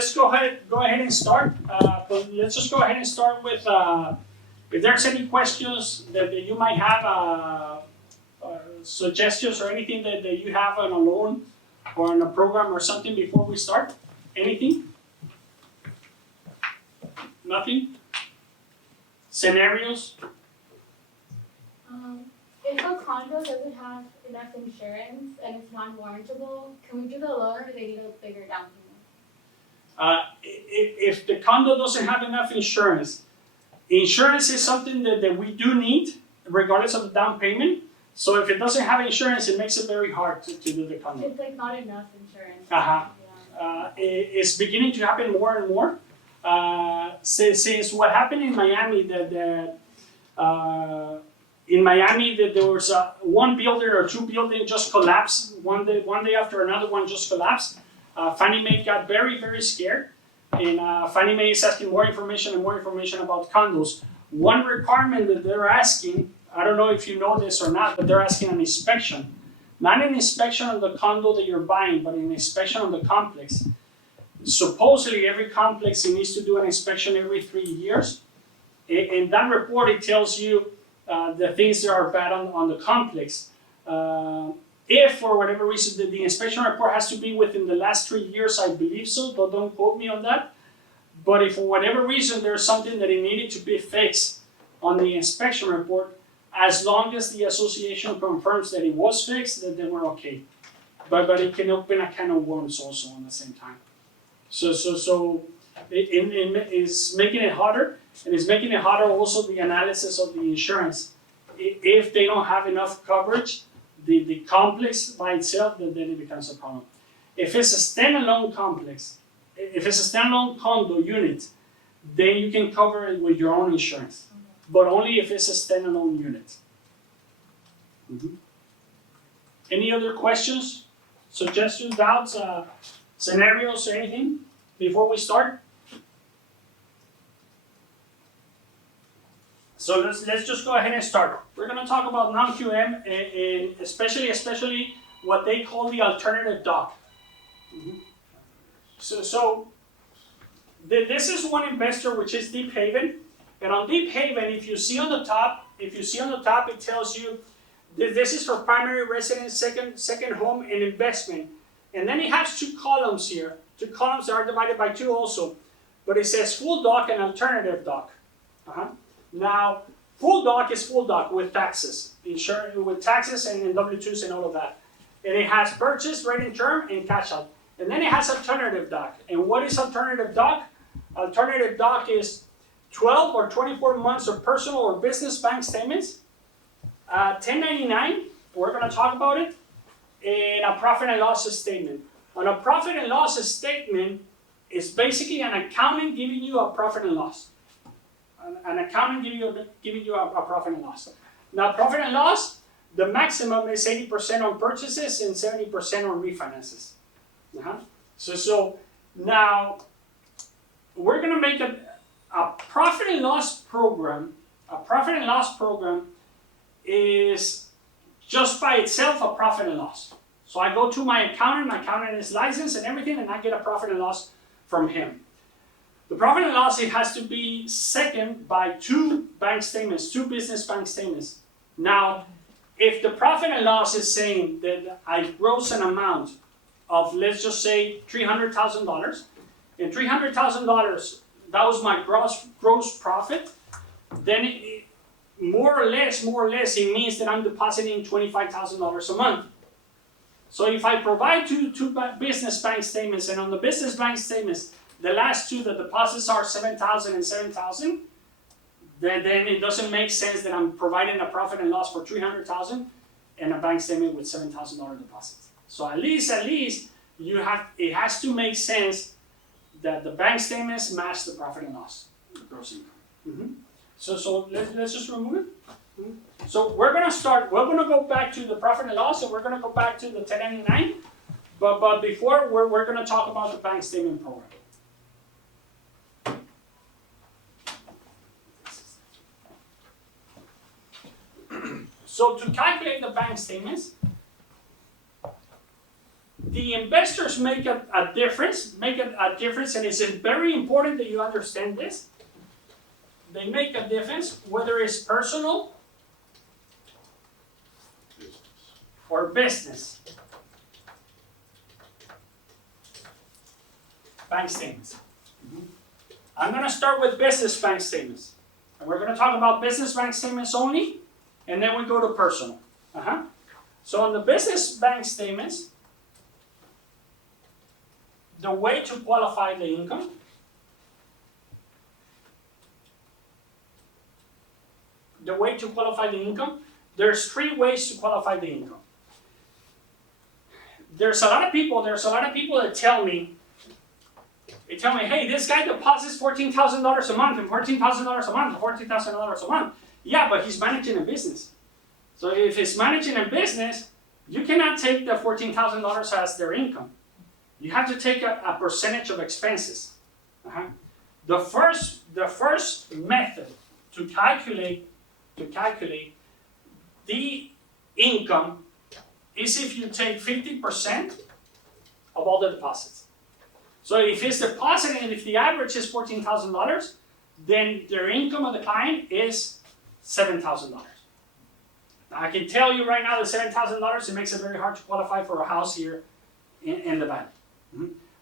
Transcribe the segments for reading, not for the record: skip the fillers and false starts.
let's go ahead and start. But let's just go ahead and start with if there's any questions that you might have, suggestions or anything that you have on a loan or on a program or something before we start. Anything? Nothing? Scenarios? If a condo doesn't have enough insurance and it's non-warrantable, can we do the loan or do they need a bigger down payment? If the condo doesn't have enough insurance, insurance is something that we do need, regardless of the down payment. So if it doesn't have insurance, it makes it very hard to do the condo. It's like not enough insurance. Yeah. It's beginning to happen more and more. Since what happened in Miami, in Miami, there was one building or two buildings just collapsed. One day after another one just collapsed. Fannie Mae got very, very scared. And Fannie Mae is asking more information and more information about condos. One requirement that they're asking, I don't know if you know this or not, but they're asking an inspection. Not an inspection of the condo that you're buying, but an inspection of the complex. Supposedly, every complex needs to do an inspection every 3 years. In that report, it tells you the things that are bad on the complex. If, for whatever reason, the inspection report has to be within the last 3 years, I believe so, but don't quote me on that. But if for whatever reason there's something that it needed to be fixed on the inspection report, as long as the association confirms that it was fixed, then we're okay. But it can open a can of worms also at the same time. So it's making it harder, and it's making it harder also the analysis of the insurance. If they don't have enough coverage, the complex by itself, then it becomes a problem. If it's a standalone complex, if it's a standalone condo unit, then you can cover it with your own insurance, but only if it's a standalone unit. Mm-hmm. Any other questions, suggestions, doubts, scenarios, or anything before we start? So let's just go ahead and start. We're going to talk about non-QM and especially what they call the alternative doc. Mm-hmm. So this is one investor, which is Deep Haven, and on Deep Haven, if you see on the top, it tells you that this is for primary residence, second home, and investment, and then it has two columns here. Two columns that are divided by two also, but it says full doc and alternative doc. Now, full doc is full doc with taxes, insurance with taxes and W-2s and all of that, and it has purchase, rate and term, and cash out. And then it has alternative doc. And what is alternative doc? Alternative doc is 12 or 24 months of personal or business bank statements, 1099, we're going to talk about it, and a profit and loss statement. On a profit and loss statement, it's basically an accountant giving you a profit and loss. An accountant giving you a profit and loss. Now, profit and loss, the maximum is 80% on purchases and 70% on refinances. So now we're going to make a profit and loss program. A profit and loss program is just by itself a profit and loss. So I go to my accountant is licensed and everything, and I get a profit and loss from him. The profit and loss, it has to be seconded by two business bank statements. Now, if the profit and loss is saying that I gross an amount of, let's just say, $300,000, and $300,000, that was my gross profit, then more or less, it means that I'm depositing $25,000 a month. So if I provide two business bank statements, and on the business bank statements, the last two, the deposits are $7,000 and $7,000, then it doesn't make sense that I'm providing a profit and loss for $300,000 and a bank statement with $7,000 deposits. So at least it has to make sense that the bank statements match the profit and loss, the gross income. Mm-hmm. So let's just remove it. Mm-hmm. So we're going to go back to the profit and loss, and we're going to go back to the 1099. But before, we're going to talk about the bank statement program. So to calculate the bank statements, the investors make a difference, and it's very important that you understand this. They make a difference whether it's personal or business. Bank statements. I'm going to start with business bank statements. And we're going to talk about business bank statements only, and then we go to personal. So on the business bank statements, the way to qualify the income, there's 3 ways to qualify the income. There's a lot of people that tell me, hey, this guy deposits $14,000 a month and $14,000 a month and $14,000 a month. Yeah, but he's managing a business. So if he's managing a business, you cannot take the $14,000 as their income. You have to take a percentage of expenses. The first method to calculate the income is if you take 50% of all the deposits. So if it's depositing, and if the average is $14,000, then their income of the client is $7,000. Now I can tell you right now, the $7,000, it makes it very hard to qualify for a house here in the valley.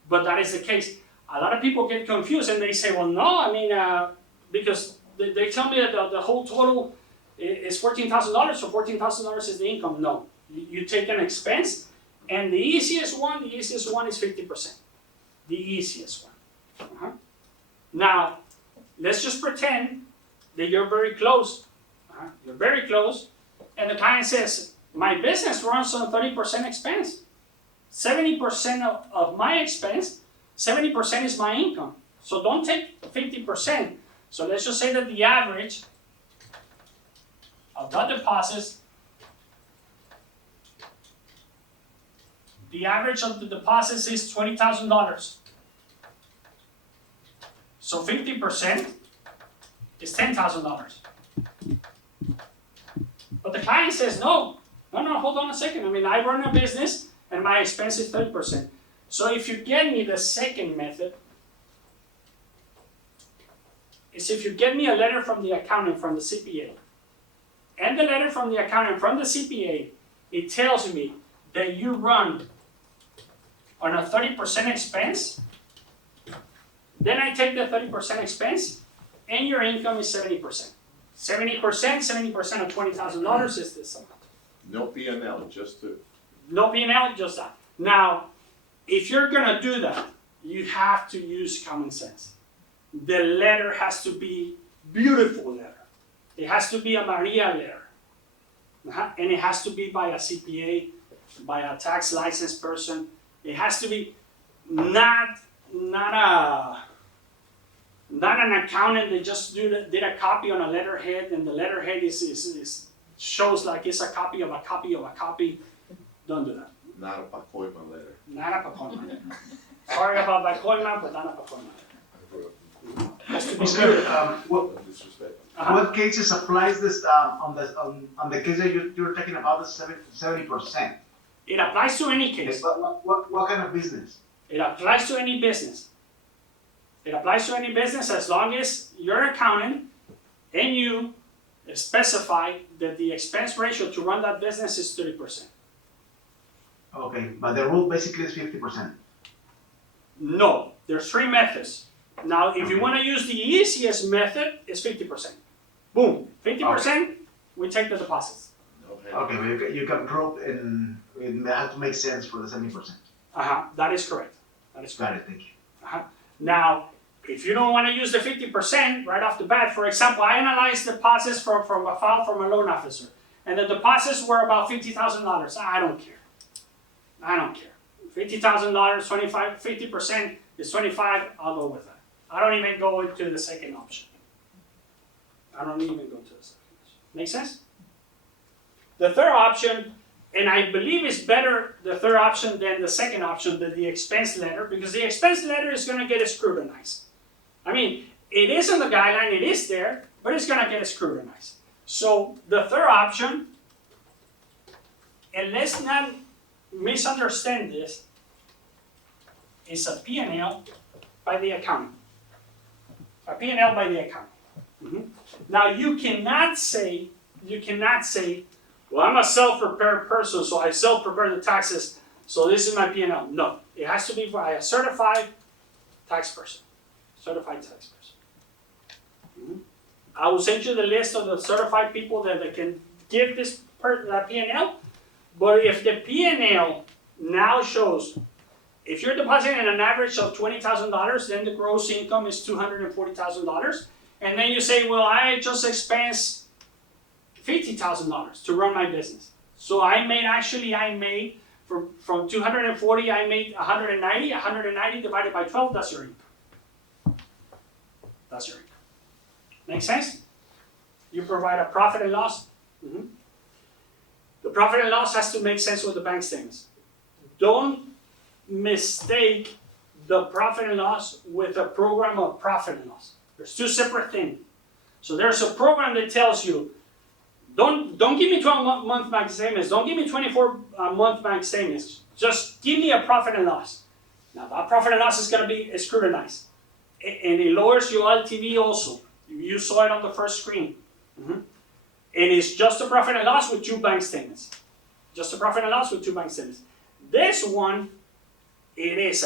But that is the case. A lot of people get confused and they say, well, no, I mean, because they tell me that the whole total is $14,000, so $14,000 is the income. No, you take an expense, and the easiest one is 50%. The easiest one. Now, let's just pretend that you're very close. You're very close, and the client says, my business runs on 30% expense. 70% of my expense, 70% is my income. So don't take 50%. So let's just say that the average of the deposits, is $20,000. So 50% is $10,000. But the client says, no, hold on a second. I mean, I run a business and my expense is 30%. So if you get me the second method, is if you get me a letter from the accountant, from the CPA, and the letter from the accountant, from the CPA, it tells me that you run on a 30% expense, then I take the 30% expense, and your income is 70%. 70% of $20,000 is this amount. No P&L, just to... No P&L, just that. Now, if you're gonna do that, you have to use common sense. The letter has to be beautiful letter. It has to be a Maria letter. And it has to be by a CPA, by a tax licensed person. It has to be not an accountant that just did a copy on a letterhead, and the letterhead shows like it's a copy of a copy of a copy. Don't do that. Not a Pacoima letter. Not a Pacoima letter. Sorry about Pacoima, but not a Pacoima letter. Has to be good. What cases applies this on the case that you're talking about, the 70%? It applies to any case. What kind of business? It applies to any business. It applies to any business as long as your accountant and you specify that the expense ratio to run that business is 30%. Okay, but the rule basically is 50%. No, there's 3 methods. Now, if you want to use the easiest method, it's 50%. Boom, 50%, we take the deposits. Okay, but you can prove and it has to make sense for the 70%. That is correct. Got it, thank you. Now, if you don't want to use the 50% right off the bat, for example, I analyzed deposits from a file from a loan officer, and the deposits were about $50,000. I don't care. $50,000, 50% is 25. I'll go with that. I don't even go into the second option. Make sense? The third option, and I believe it's better, the third option than the second option, than the expense letter, because the expense letter is going to get scrutinized. I mean, it is in the guideline, it is there, but it's going to get scrutinized. So the third option, and let's not misunderstand this, is a P&L by the accountant. A P&L by the accountant. Now you cannot say, well, I'm a self-prepared person, so I self-prepare the taxes, so this is my P&L. No, it has to be by a certified tax person. Certified tax person. I will send you the list of the certified people that can give this P&L. But if the P&L now shows, if you're depositing an average of $20,000, then the gross income is $240,000. And then you say, well, I just expense $50,000 to run my business. So I made from 240, I made 190. 190 divided by 12, that's your income. That's your income. Make sense? You provide a profit and loss. The profit and loss has to make sense with the bank statements. Don't mistake the profit and loss with a program of profit and loss. There's two separate things. So there's a program that tells you, don't give me 12-month bank statements, don't give me 24-month bank statements, just give me a profit and loss. Now that profit and loss is going to be scrutinized. And it lowers your LTV also. You saw it on the first screen. And it's just a profit and loss with 2 bank statements. Just a profit and loss with 2 bank statements. This one, it is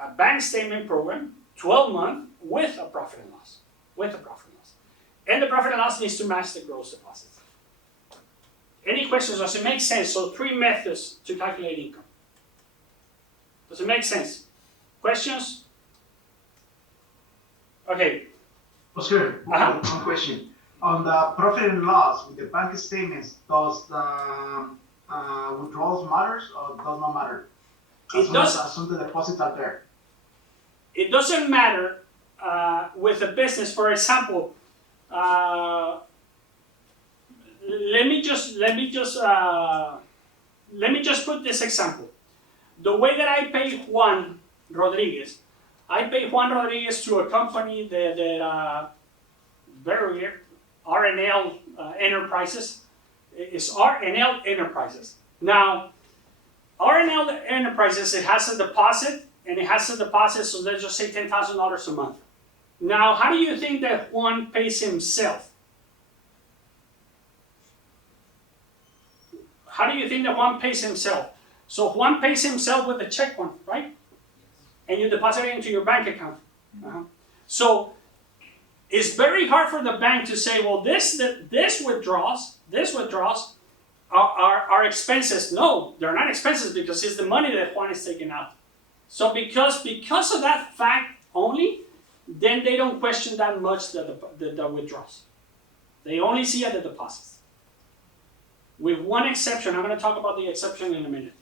a bank statement program, 12-month, with a profit and loss. With a profit and loss. And the profit and loss needs to match the gross deposits. Any questions? Does it make sense? So 3 methods to calculate income. Does it make sense? Questions? Okay. Oscar, one question. On the profit and loss with the bank statements, does the withdrawals matters or does not matter? As soon as the deposits are there. It doesn't matter with a business. For example, let me just put this example. The way that I pay Juan Rodriguez, to a company that very R&L Enterprises. It's R&L Enterprises. Now, R&L Enterprises, it has a deposit, so let's just say $10,000 a month. Now, how do you think that Juan pays himself? How do you think that Juan pays himself? So Juan pays himself with a check one, right? And you deposit it into your bank account. So it's very hard for the bank to say, well, this withdrawals are expenses. No, they're not expenses because it's the money that Juan is taking out. So because of that fact only, then they don't question that much the withdrawals. They only see at the deposits. With one exception, I'm going to talk about the exception in a minute.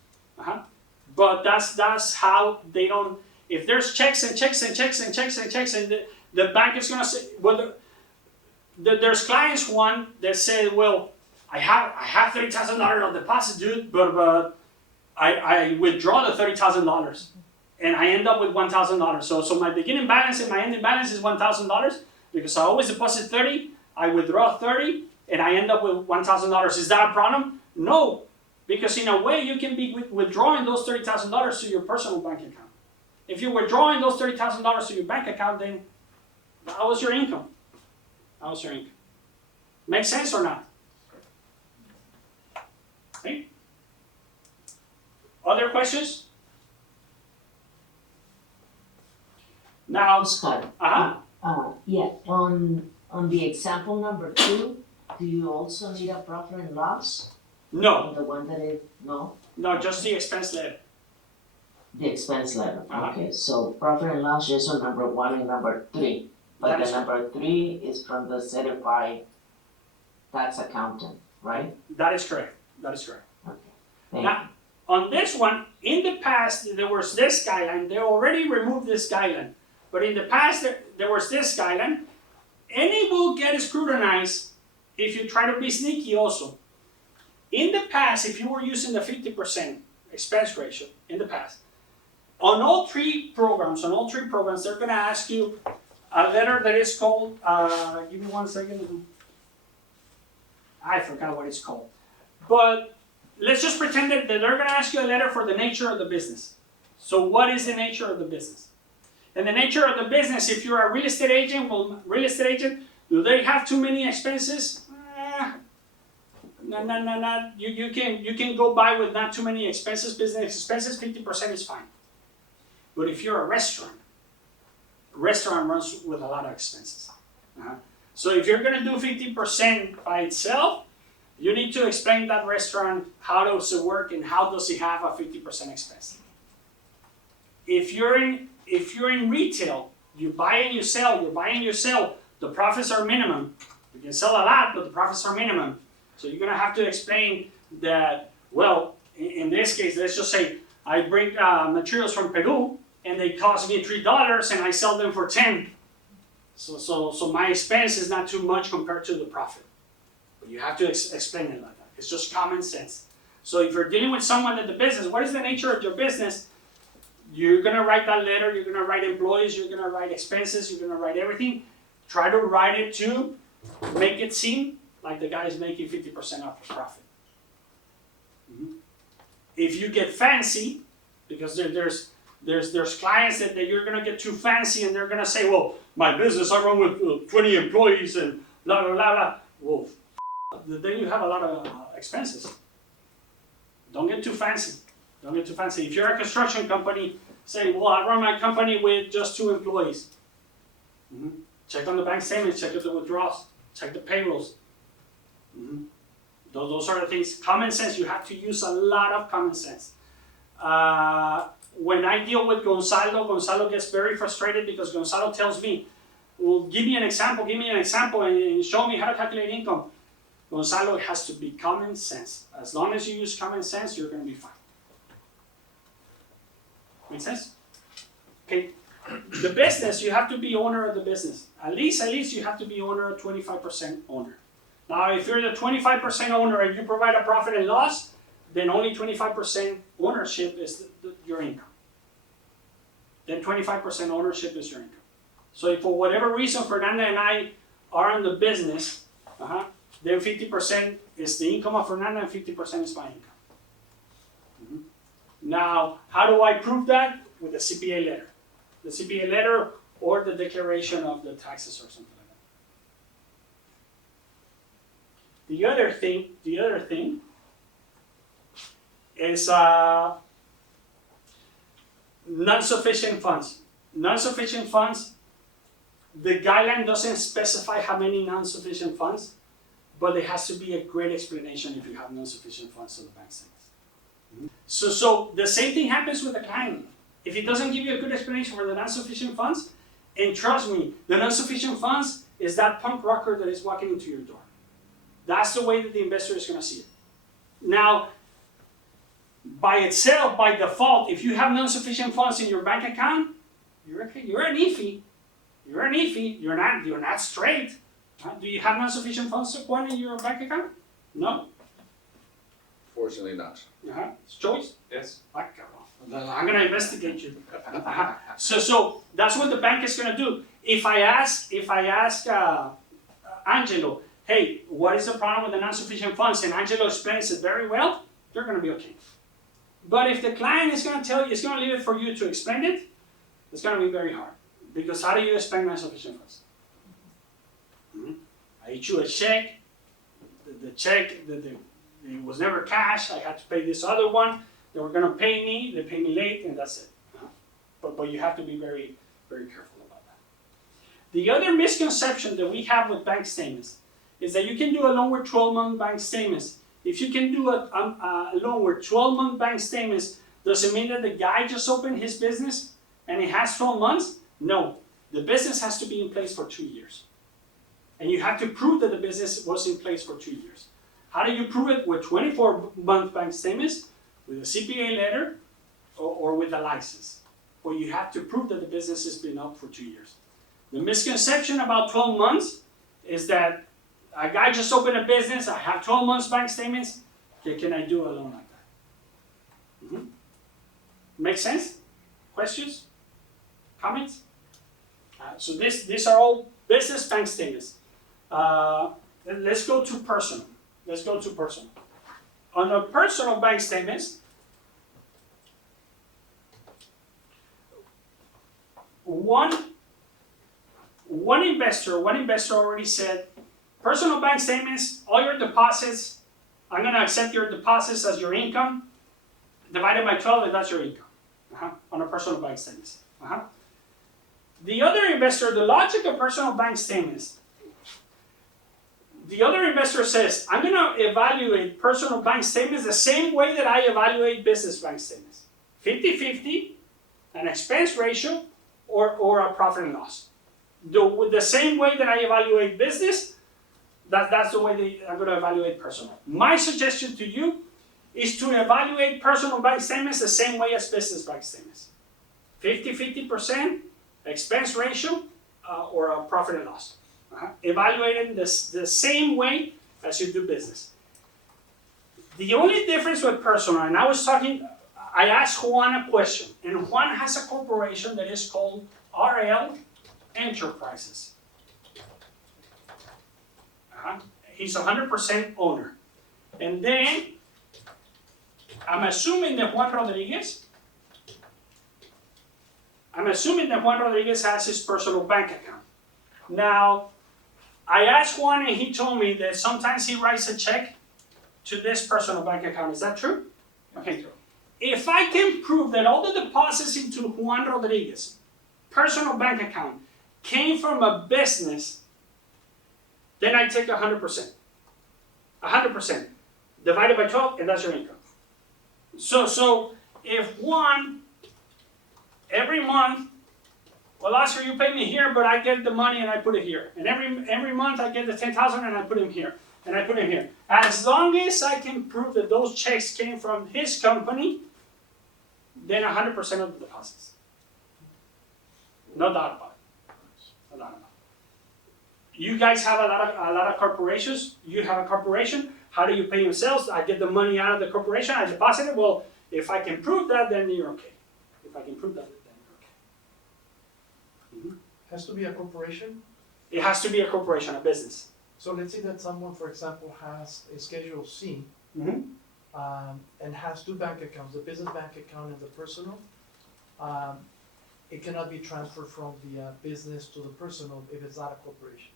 But that's how they don't. If there's checks and the bank is going to say, well, there's clients one that say, well, I have $30,000 on deposit, dude, but I withdraw the $30,000 and I end up with $1,000. So my beginning balance and my ending balance is $1,000 because I always deposit 30, I withdraw 30, and I end up with $1,000. Is that a problem? No, because in a way you can be withdrawing those $30,000 to your personal bank account. If you're withdrawing those $30,000 to your bank account, then that was your income. That was your income. Make sense or not? Okay. Other questions? Now, Oscar. Yeah, on the example number 2, do you also need a profit and loss? No. The one that is, no? No, just the expense letter. The expense letter, okay, so profit and loss just on number 1 and number 3. But the number 3 is from the certified tax accountant, right? That is correct. Okay. Thank Now, on this one, in the past, there was this guideline. They already removed this guideline. But in the past, there was this guideline. And it will get scrutinized if you try to be sneaky also. In the past, if you were using the 50% expense ratio, in the past, on all three programs, they're going to ask you a letter that is called, give me 1 second. I forgot what it's called. But let's just pretend that they're going to ask you a letter for the nature of the business. So what is the nature of the business? And the nature of the business, if you're a real estate agent, do they have too many expenses? No. You can go by with not too many expenses. Business expenses, 50% is fine. But if you're a restaurant runs with a lot of expenses. So if you're going to do 50% by itself, you need to explain that restaurant, how does it work and how does it have a 50% expense. If you're in retail, you buy and you sell, the profits are minimum. You can sell a lot, but the profits are minimum. So you're going to have to explain that, well, in this case, let's just say I bring materials from Peru and they cost me $3 and I sell them for 10. So my expense is not too much compared to the profit. But you have to explain it like that. It's just common sense. So if you're dealing with someone in the business, what is the nature of your business? You're going to write that letter, you're going to write employees, you're going to write expenses, you're going to write everything. Try to write it to make it seem like the guy is making 50% of the profit. If you get fancy, because there's clients that you're going to get too fancy and they're going to say, well, my business, I run with 20 employees and blah, blah, blah, blah. Well, then you have a lot of expenses. Don't get too fancy. Don't get too fancy. If you're a construction company, say, well, I run my company with just 2 employees. Check on the bank statements, check the withdrawals, check the payrolls. Those are the things. Common sense, you have to use a lot of common sense. When I deal with Gonzalo gets very frustrated because Gonzalo tells me, well, give me an example, and show me how to calculate income. Gonzalo, it has to be common sense. As long as you use common sense, you're going to be fine. Make sense? Okay. The business, you have to be owner of the business. At least you have to be owner, 25% owner. Now, if you're the 25% owner and you provide a profit and loss, then only 25% ownership is your income. Then 25% ownership is your income. So if for whatever reason Fernanda and I are in the business, then 50% is the income of Fernanda and 50% is my income. Now, how do I prove that? With a CPA letter. The CPA letter or the declaration of the taxes or something like that. The other thing is non-sufficient funds. Non-sufficient funds, the guideline doesn't specify how many non-sufficient funds, but there has to be a great explanation if you have non-sufficient funds to the bank statements. So the same thing happens with the client. If he doesn't give you a good explanation for the non-sufficient funds, and trust me, the non-sufficient funds is that punk rocker that is walking into your door. That's the way that the investor is going to see it. Now, by itself, by default, if you have non-sufficient funds in your bank account, you're an iffy. You're an iffy. You're not straight. Do you have non-sufficient funds in your bank account? No. Fortunately not. It's choice. Yes. I'm going to investigate you. So that's what the bank is going to do. If I ask Angelo, hey, what is the problem with the non-sufficient funds? And Angelo explains it very well, you're going to be okay. But if the client is going to tell you, it's going to leave it for you to explain it, it's going to be very hard. Because how do you explain non-sufficient funds? I issue a check, the check, it was never cash, I had to pay this other one, they were going to pay me, they pay me late, and that's it. But you have to be very, very careful about that. The other misconception that we have with bank statements is that you can do a loan with 12-month bank statements. If you can do a loan with 12-month bank statements, does it mean that the guy just opened his business and it has 12 months? No. The business has to be in place for 2 years. And you have to prove that the business was in place for 2 years. How do you prove it? With 24-month bank statements, with a CPA letter, or with a license. Or you have to prove that the business has been up for 2 years. The misconception about 12 months is that a guy just opened a business, I have 12 months bank statements, okay, can I do a loan like that? Make sense? Questions? Comments? So these are all business bank statements. Let's go to personal. On the personal bank statements, one investor already said, personal bank statements, all your deposits, I'm gonna accept your deposits as your income, divided by 12, and that's your income, on a personal bank statements. The other investor, the logic of personal bank statements, the other investor says, I'm gonna evaluate personal bank statements the same way that I evaluate business bank statements. 50-50, an expense ratio, or a profit and loss. With the same way that I evaluate business, that's the way I'm going to evaluate personal. My suggestion to you is to evaluate personal bank statements the same way as business bank statements. 50% expense ratio or a profit and loss. Evaluate it the same way as you do business. The only difference with personal, and I asked Juan a question, and Juan has a corporation that is called RL Enterprises. He's 100% owner. And then, I'm assuming that Juan Rodriguez has his personal bank account. Now, I asked Juan and he told me that sometimes he writes a check to this personal bank account. Is that true? Okay. If I can prove that all the deposits into Juan Rodriguez personal bank account came from a business, then I take 100%. 100% divided by 12, and that's your income. So if Juan, every month, well, Oscar, you pay me here, but I get the money and I put it here. And every month I get the 10,000 and I put him here. And I put him here. As long as I can prove that those checks came from his company, then 100% of the deposits. No doubt about it. No doubt about it. You guys have a lot of corporations. You have a corporation. How do you pay yourselves? I get the money out of the corporation. I deposit it. Well, if I can prove that, then you're okay. If I can prove that, then you're okay. Has to be a corporation? It has to be a corporation, a business. So let's say that someone, for example, has a Schedule C and has two bank accounts, the business bank account and the personal. It cannot be transferred from the business to the personal if it's not a corporation.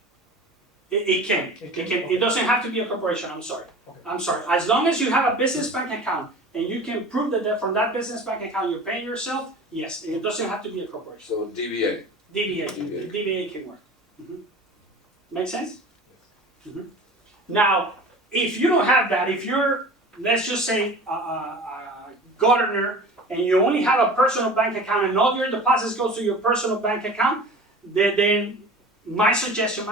It can. It doesn't have to be a corporation. I'm sorry. Okay. I'm sorry. As long as you have a business bank account and you can prove that from that business bank account you're paying yourself, yes. It doesn't have to be a corporation. So DBA. DBA can work. Make sense? Now, if you don't have that, if you're, let's just say, a gardener, and you only have a personal bank account and all your deposits go to your personal bank account, then my suggestion,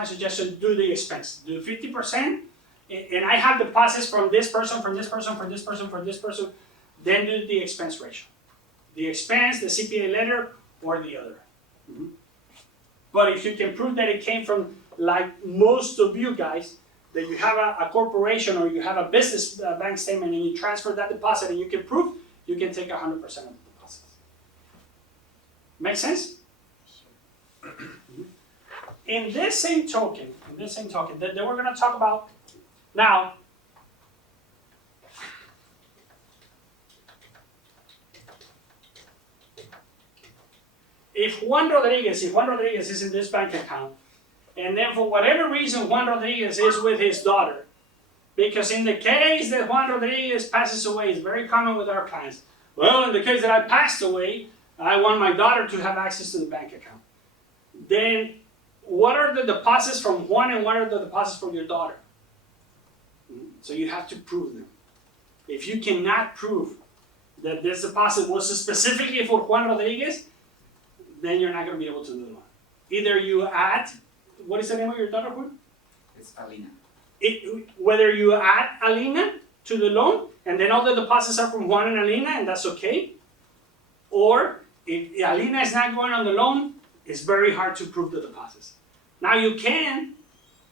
do the expense. Do 50%, and I have deposits from this person, from this person, from this person, from this person, then do the expense ratio. The expense, the CPA letter, or the other. But if you can prove that it came from, like most of you guys, that you have a corporation or you have a business bank statement and you transfer that deposit and you can prove, you can take 100% of the deposits. Make sense? In this same token, that we're going to talk about now, if Juan Rodriguez is in this bank account, and then for whatever reason Juan Rodriguez is with his daughter, because in the case that Juan Rodriguez passes away, it's very common with our clients. Well, in the case that I passed away, I want my daughter to have access to the bank account. Then, what are the deposits from Juan and what are the deposits from your daughter? So you have to prove them. If you cannot prove that this deposit was specifically for Juan Rodriguez, then you're not going to be able to do the loan. Either you add, what is the name of your daughter, Juan? It's Alina. Whether you add Alina to the loan, and then all the deposits are from Juan and Alina, and that's okay. Or, if Alina is not going on the loan, it's very hard to prove the deposits. Now you can,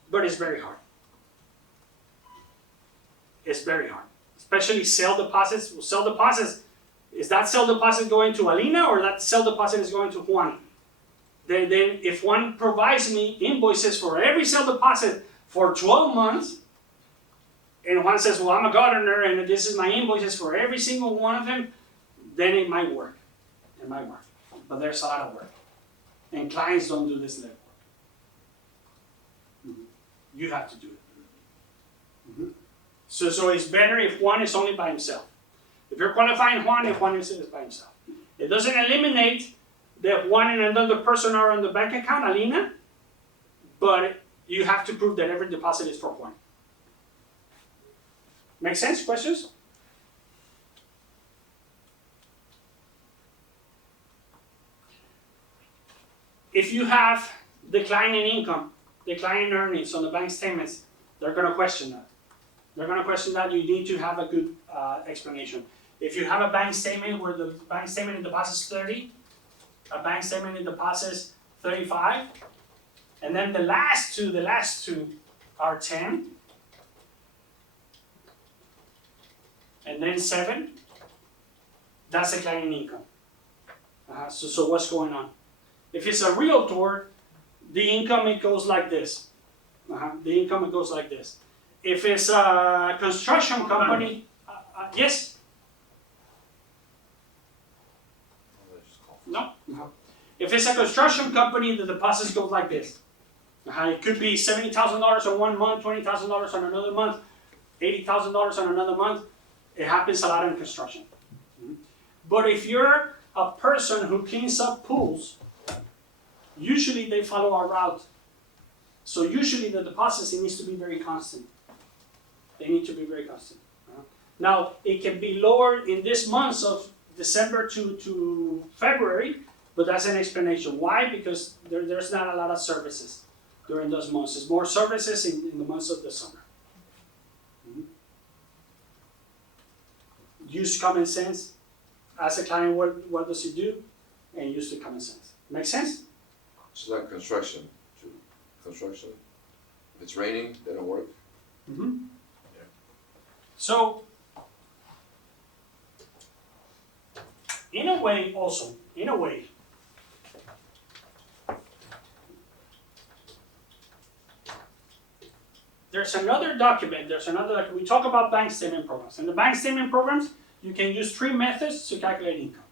but it's very hard. It's very hard. Especially sale deposits. Well, sale deposits, is that sale deposit going to Alina or that sale deposit is going to Juan? Then if Juan provides me invoices for every sale deposit for 12 months, and Juan says, well, I'm a gardener and this is my invoices for every single one of them, then it might work. It might work. But there's a lot of work. And clients don't do this legwork. You have to do it. So it's better if Juan is only by himself. If you're qualifying Juan, if Juan is by himself. It doesn't eliminate that Juan and another person are on the bank account, Alina, but you have to prove that every deposit is for Juan. Make sense? Questions? If you have declining income, declining earnings on the bank statements, they're going to question that. They're going to question that. You need to have a good explanation. If you have a bank statement where the bank statement deposits 30, a bank statement deposits 35, and then the last two are 10, and then 7, that's declining income. So what's going on? If it's a realtor, the income, it goes like this. The income, it goes like this. If it's a construction company, yes? No? If it's a construction company, the deposits go like this. It could be $70,000 on one month, $20,000 on another month, $80,000 on another month. It happens a lot in construction. But if you're a person who cleans up pools, usually they follow our route. So usually the deposits, it needs to be very constant. They need to be very constant. Now, it can be lower in this months of December to February, but that's an explanation. Why? Because there's not a lot of services during those months. There's more services in the months of the summer. Use common sense. Ask a client what does he do, and use the common sense. Make sense? It's like construction. Construction. If it's raining, they don't work. So, in a way, there's another document, we talk about bank statement programs. In the bank statement programs, you can use 3 methods to calculate income.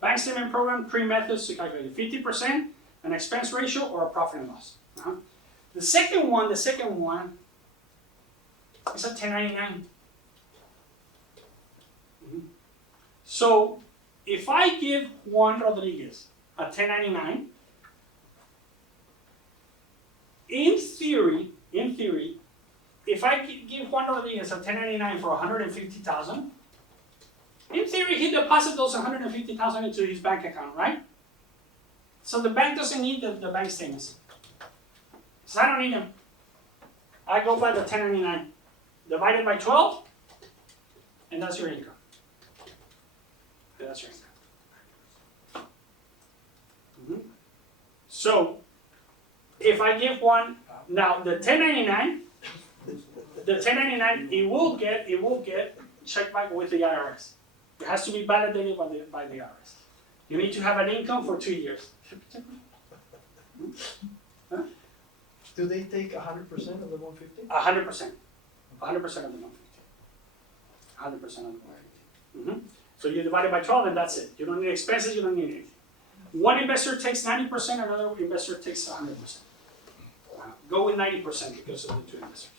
Bank statement program, 3 methods to calculate it. 50%, an expense ratio, or a profit and loss. The second one is a 1099. So, if I give Juan Rodriguez a 1099, in theory, if I give Juan Rodriguez a 1099 for $150,000, in theory he deposits those $150,000 into his bank account, right? So the bank doesn't need the bank statements. So I don't need them. I go by the 1099, divided by 12, and that's your income. That's your income. So, if I give one, now the 1099, it will get checked back with the IRS. It has to be validated by the IRS. You need to have an income for 2 years. Do they take 100% of the 150? 100%. 100% of the 150. 100% of the 150. So you divide it by 12 and that's it. You don't need expenses, you don't need anything. One investor takes 90%, another investor takes 100%. Go with 90% because of the 2 investors.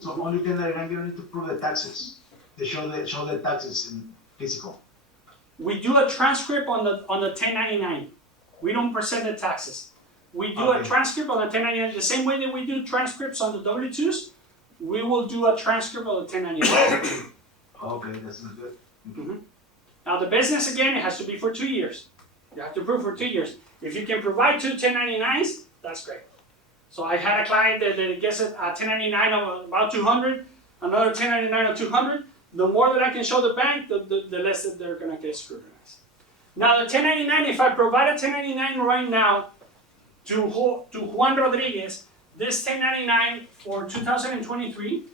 So only 1099, you don't need to prove the taxes. They show the taxes in physical. We do a transcript on the 1099. We don't present the taxes. We do a transcript on the 1099. The same way that we do transcripts on the W-2s, we will do a transcript on the 1099. Okay, that's good. Now the business, again, it has to be for 2 years. You have to prove for 2 years. If you can provide 2 1099s, that's great. So I had a client that gets a 1099 of about 200, another 1099 of 200. The more that I can show the bank, the less that they're going to get scrutinized. Now the 1099, if I provide a 1099 right now to Juan Rodriguez, this 1099 for 2023,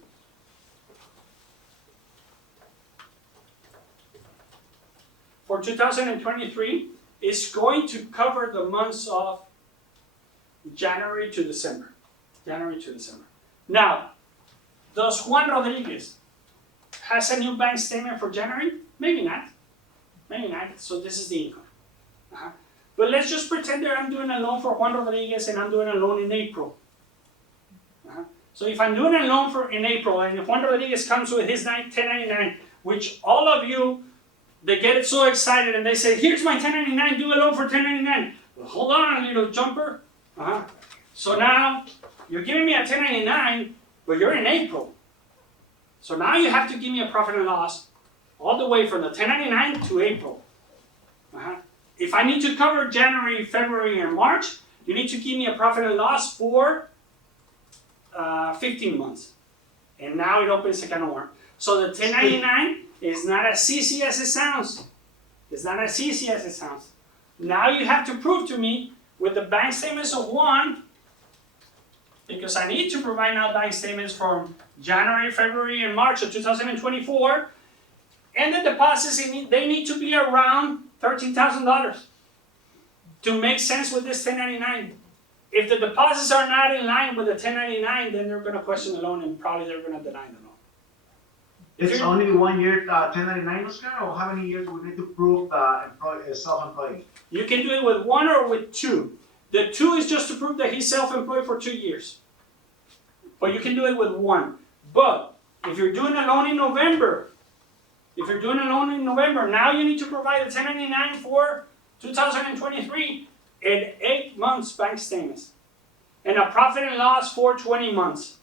is going to cover the months of January to December. Now, does Juan Rodriguez has a new bank statement for January? Maybe not. So this is the income. But But let's just pretend that I'm doing a loan for Juan Rodriguez and I'm doing a loan in April. So if I'm doing a loan in April and if Juan Rodriguez comes with his 1099, which all of you, they get it so excited and they say, here's my 1099, do a loan for 1099. Well, hold on, little jumper. So now you're giving me a 1099, but you're in April. So now you have to give me a profit and loss all the way from the 1099 to April. If I need to cover January, February, and March, you need to give me a profit and loss for 15 months. And now it opens a can of worms. So the 1099 is not as easy as it sounds. It's not as easy as it sounds. Now you have to prove to me with the bank statements of Juan, because I need to provide now bank statements from January, February, and March of 2024, and the deposits, they need to be around $13,000 to make sense with this 1099. If the deposits are not in line with the 1099, then they're going to question the loan and probably they're going to deny the loan. It's only 1 year 1099, Oscar, or how many years we need to prove self-employed? You can do it with 1 or with 2. The 2 is just to prove that he's self-employed for 2 years. But you can do it with 1. But if you're doing a loan in November, now you need to provide a 1099 for 2023 and 8 months bank statements. And a profit and loss for 20 months.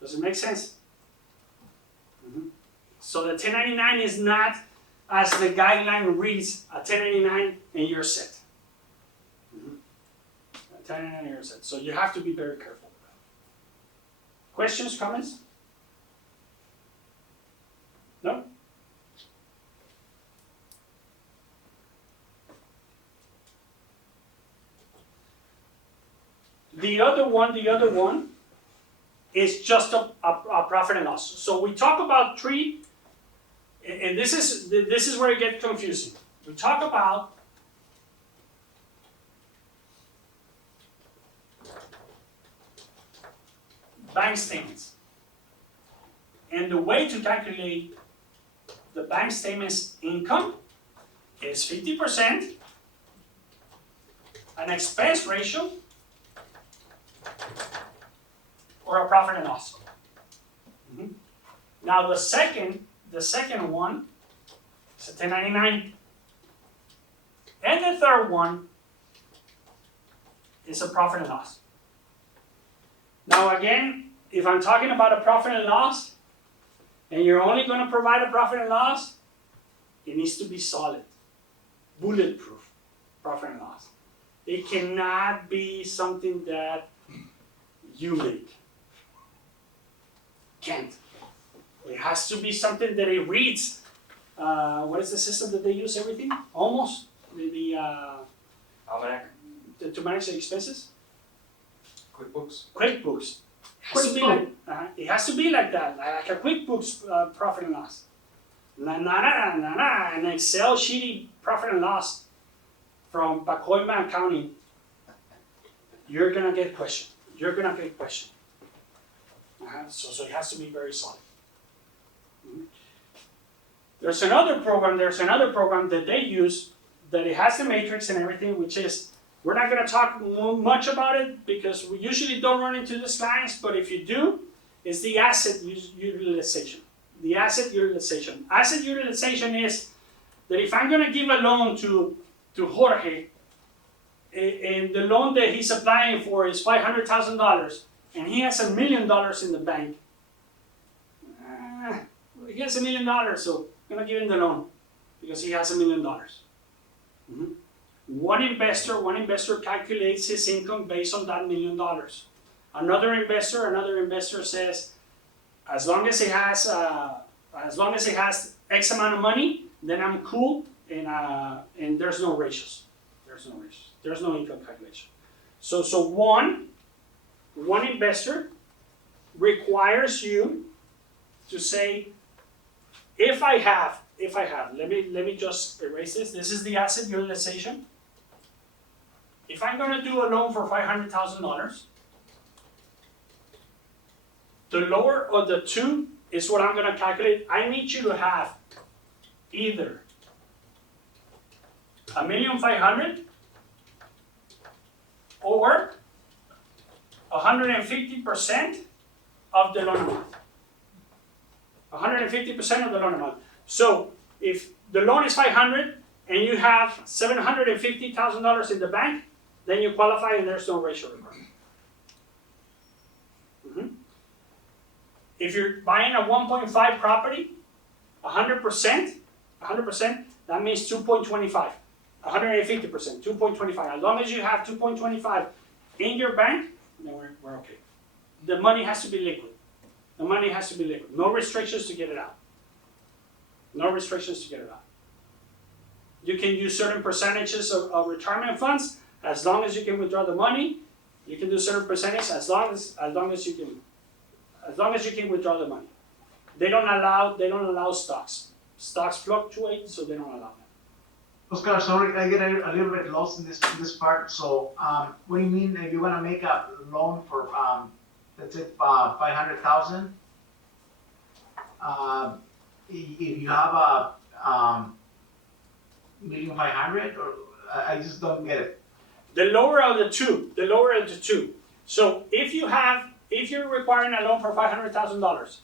Does it make sense? So the 1099 is not, as the guideline reads, a 1099 and you're set. A 1099 and you're set. So you have to be very careful with that. Questions, comments? No? The other one is just a profit and loss. So we talk about 3, and this is where it gets confusing. We talk about bank statements. And the way to calculate the bank statement's income is 50%, an expense ratio, or a profit and loss. Now the second one is a 1099. And the third one is a profit and loss. Now again, if I'm talking about a profit and loss, and you're only going to provide a profit and loss, it needs to be solid, bulletproof profit and loss. It cannot be something that you make. Can't. It has to be something that it reads. What is the system that they use everything? Almost. Almanac. To manage the expenses? QuickBooks. QuickBooks. It has to be like that, like a QuickBooks profit and loss. An Excel sheety profit and loss from Pacoima Accounting. You're gonna get questioned. So it has to be very solid. There's another program that they use that it has the matrix and everything, which is, we're not going to talk much about it because we usually don't run into these lines, but if you do, it's the asset utilization. The asset utilization. Asset utilization is that if I'm going to give a loan to Jorge, and the loan that he's applying for is $500,000, and he has $1 million in the bank, he has $1 million, so I'm going to give him the loan because he has $1 million. One investor calculates his income based on that $1 million. Another investor says, as long as he has X amount of money, then I'm cool, and there's no ratios. There's no income calculation. So one investor requires you to say, if I have, let me just erase this. This is the asset utilization. If I'm going to do a loan for $500,000, the lower of the two is what I'm going to calculate. I need you to have either 1,500,000 or 150% of the loan amount. 150% of the loan amount. So if the loan is 500 and you have $750,000 in the bank, then you qualify and there's no ratio requirement. If you're buying a 1.5 property, 100%, that means 2.25. 150%, 2.25. As long as you have 2.25 in your bank, then we're okay. The money has to be liquid. The money has to be liquid. No restrictions to get it out. No restrictions to get it out. You can use certain percentages of retirement funds as long as you can withdraw the money. You can do certain percentages as long as you can withdraw the money. They don't allow stocks. Stocks fluctuate, so they don't allow that. Oscar, sorry, I get a little bit lost in this part. So, what do you mean if you want to make a loan for, let's say, 500,000? If you have a 1,500,000, or I just don't get it. The lower of the two. So if you're requiring a loan for $500,000,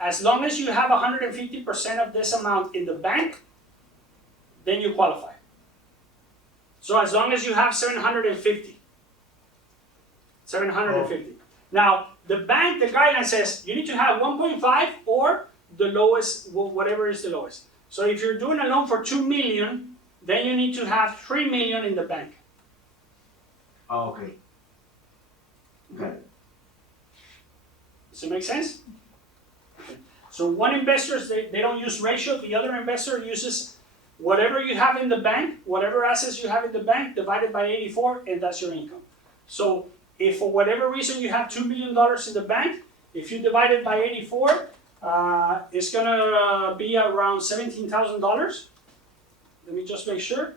as long as you have 150% of this amount in the bank, then you qualify. So as long as you have 750. Now, the bank, the guideline says you need to have 1.5 or the lowest, whatever is the lowest. So if you're doing a loan for $2 million, then you need to have $3 million in the bank. Oh, okay. Okay. Does it make sense? Okay. So one investor, they don't use ratio. The other investor uses whatever you have in the bank, whatever assets you have in the bank, divided by 84, and that's your income. So if for whatever reason you have $2 million in the bank, if you divide it by 84, it's gonna be around $17,000. Let me just make sure.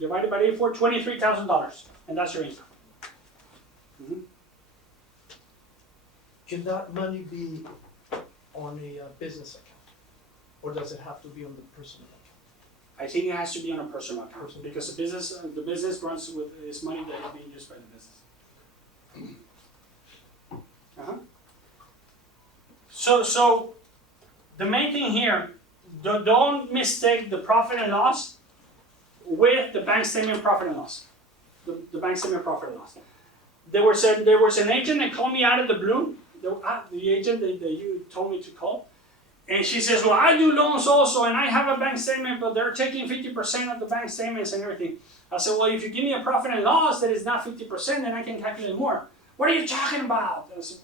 Divided by 84, $23,000, and that's your income. Can that money be on a business account? Or does it have to be on the personal account? I think it has to be on a personal account because the business runs with is money that is being used by the business. So the main thing here, don't mistake the profit and loss with the bank statement profit and loss. The bank statement profit and loss. There was an agent that called me out of the blue. The agent that you told me to call. And she says, well, I do loans also, and I have a bank statement, but they're taking 50% of the bank statements and everything. I said, well, if you give me a profit and loss that is not 50%, then I can calculate more. What are you talking about? I said,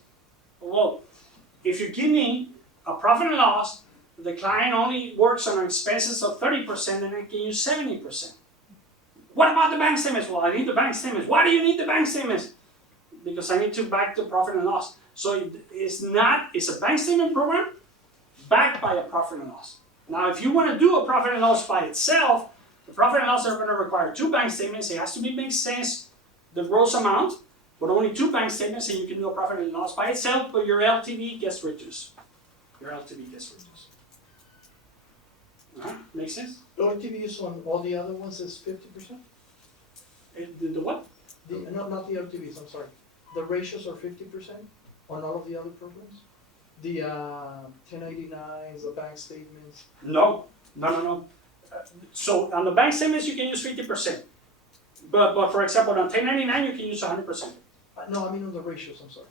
well, if you give me a profit and loss, the client only works on expenses of 30%, and I can use 70%. What about the bank statements? Well, I need the bank statements. Why do you need the bank statements? Because I need to back the profit and loss. So it's a bank statement program backed by a profit and loss. Now, if you want to do a profit and loss by itself, the profit and loss are going to require two bank statements. It has to make sense, the gross amount, but only two bank statements, and you can do a profit and loss by itself, but your LTV gets reduced. Make sense? The LTV is on all the other ones is 50%? The what? Not the LTVs, I'm sorry. The ratios are 50% on all of the other programs? The 1099s, the bank statements? No. So on the bank statements, you can use 50%. But for example, on 1099, you can use 100%. No, I mean on the ratios, I'm sorry.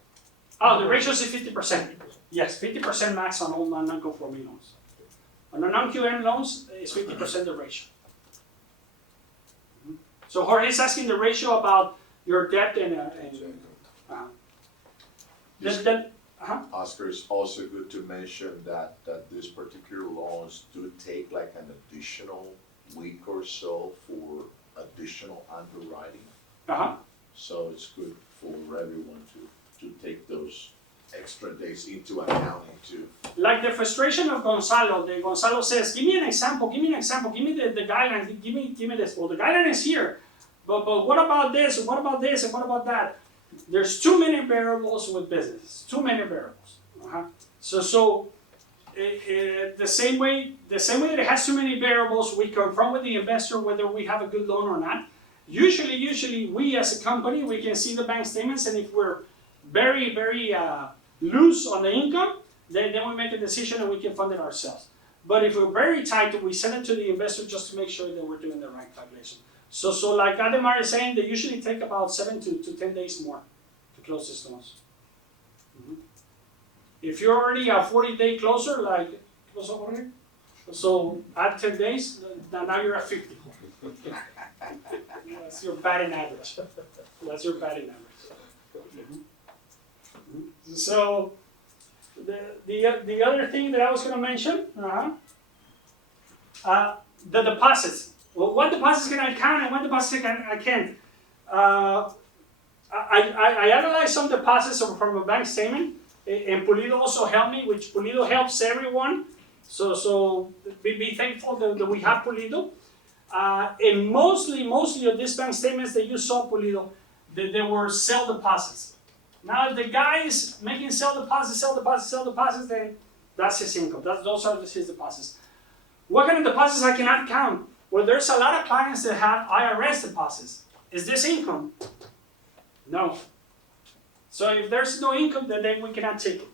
Oh, the ratios is 50%. Yes, 50% max on all non-conforming loans. On the non-QM loans, it's 50% the ratio. So Jorge is asking the ratio about your debt and Oscar, it's also good to mention that these particular loans do take like an additional week or so for additional underwriting. So it's good for everyone to take those extra days into accounting too. Like the frustration of Gonzalo. Gonzalo says, give me an example, give me the guidelines, give me this. Well, the guideline is here, but what about this, and what about this, and what about that? There's too many variables with business, too many variables. So the same way that it has too many variables, we confront with the investor whether we have a good loan or not. Usually we as a company, we can see the bank statements, and if we're very loose on the income, then we make a decision and we can fund it ourselves. But if we're very tight, we send it to the investor just to make sure that we're doing the right calculation. So like Ademar is saying, they usually take about 7 to 10 days more to close these loans. If you're already a 40-day closer, like, so add 10 days, now you're at 50. That's your batting average. That's your batting average. So the other thing that I was going to mention, the deposits. Well, what deposits can I count and what deposits I can't? I analyzed some deposits from a bank statement, and Pulido also helped me, which Pulido helps everyone. So be thankful that we have Pulido. And mostly of these bank statements that you saw, Pulido, they were sell deposits. Now, if the guy is making sell deposits, then that's his income. Those are his deposits. What kind of deposits I cannot count? Well, there's a lot of clients that have IRS deposits. Is this income? No. So if there's no income, then we cannot take it.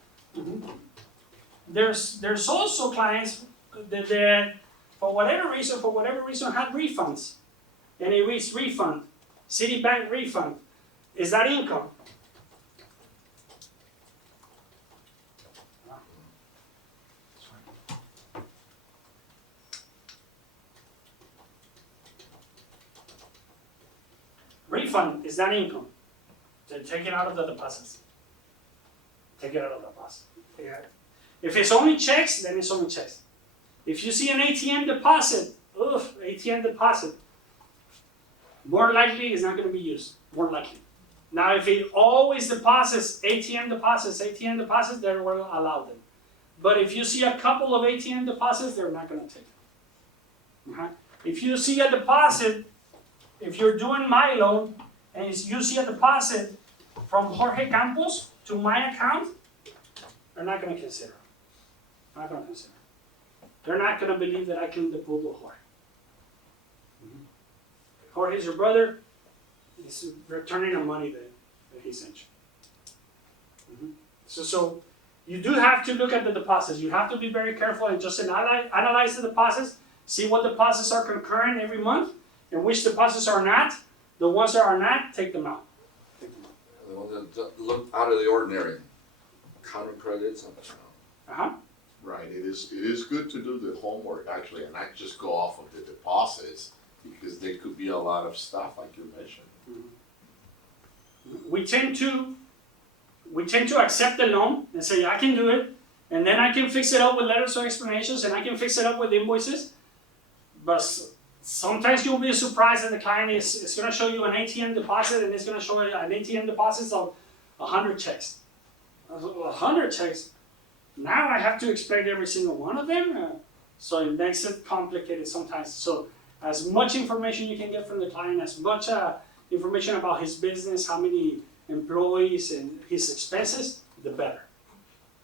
There's also clients that for whatever reason have refunds. And it reads refund, Citibank refund. Is that income? Refund, is that income? Then take it out of the deposits. Take it out of the deposit. Yeah. If it's only checks, then it's only checks. If you see an ATM deposit, ATM deposit, more likely it's not going to be used. More likely. Now, if it always deposits ATM deposits, then we'll allow them. But if you see a couple of ATM deposits, they're not going to take it. If you see a deposit, if you're doing my loan, and you see a deposit from Jorge Campos to my account, they're not going to consider it. They're not going to believe that I cleaned the pool with Jorge. Jorge's your brother. He's returning the money that he sent you. So you do have to look at the deposits. You have to be very careful and just analyze the deposits, see what deposits are concurrent every month, and which deposits are not. The ones that are not, take them out. The ones that look out of the ordinary, counter credits. Right, it is good to do the homework actually, and not just go off of the deposits, because there could be a lot of stuff like you mentioned. We tend to accept the loan and say, I can do it, and then I can fix it up with letters of explanations, and I can fix it up with invoices. But sometimes you'll be surprised that the client is going to show you an ATM deposit, and it's going to show you an ATM deposit of 100 checks. 100 checks? Now I have to expect every single one of them? So it makes it complicated sometimes. So as much information you can get from the client, as much information about his business, how many employees and his expenses, the better.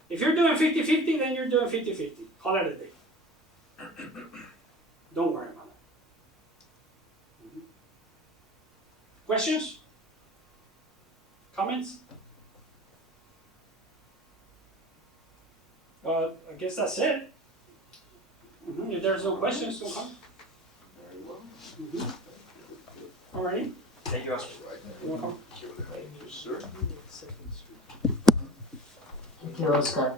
If you're doing 50-50, then you're doing 50-50. Call it a day. Don't worry about it. Questions? Comments? I guess that's it. If there's no questions, don't come. Very well. All right. Thank you, Oscar. You're welcome. Thank you, sir. Thank you, Oscar.